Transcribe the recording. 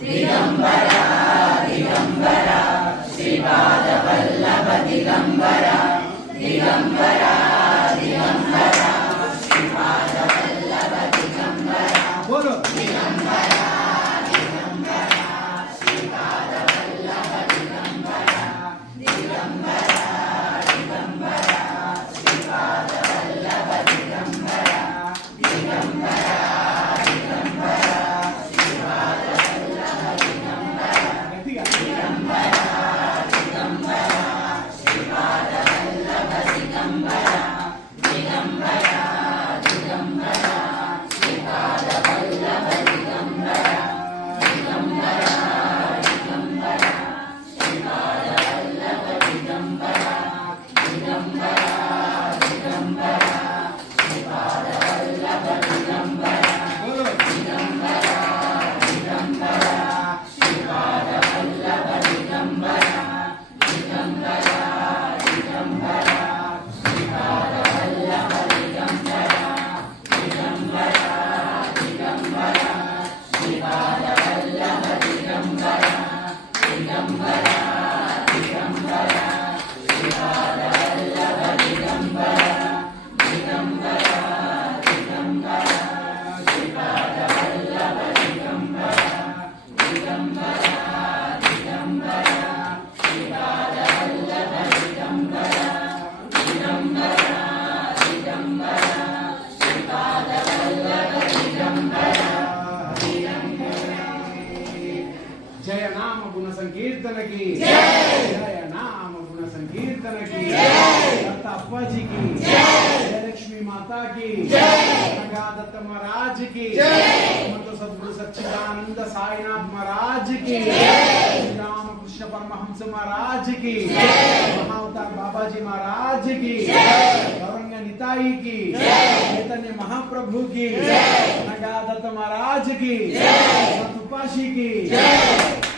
दिगंबरा दिगंबरा श्रीपाद वल्लभ दिगंबरा दिगंबरा दिगंबरा श्रीपाद वल्लभ दिगंबरा बोलो दिगंबरा दिगंबरा श्रीपाद वल्लभ दिगंबरा दिगंबरा दिगंबरा श्रीपाद वल्लभ दिगंबरा दिगंबरा जय नाम गुण संकीर्तन की जय नाम गुण संकीर्तन की दत्त अप्पा जी की जय लक्ष्मी माता की जय दत्त महाराज की जय सद्गुरु सच्चिदानंद साईनाथ महाराज की जय रामकृष्ण परमहंस महाराज की जय महाअवतार बाबा जी महाराज की जय गौरंग निताई की जय चैतन्य महाप्रभु की जय दत्त महाराज की जय तुपाशी की जय।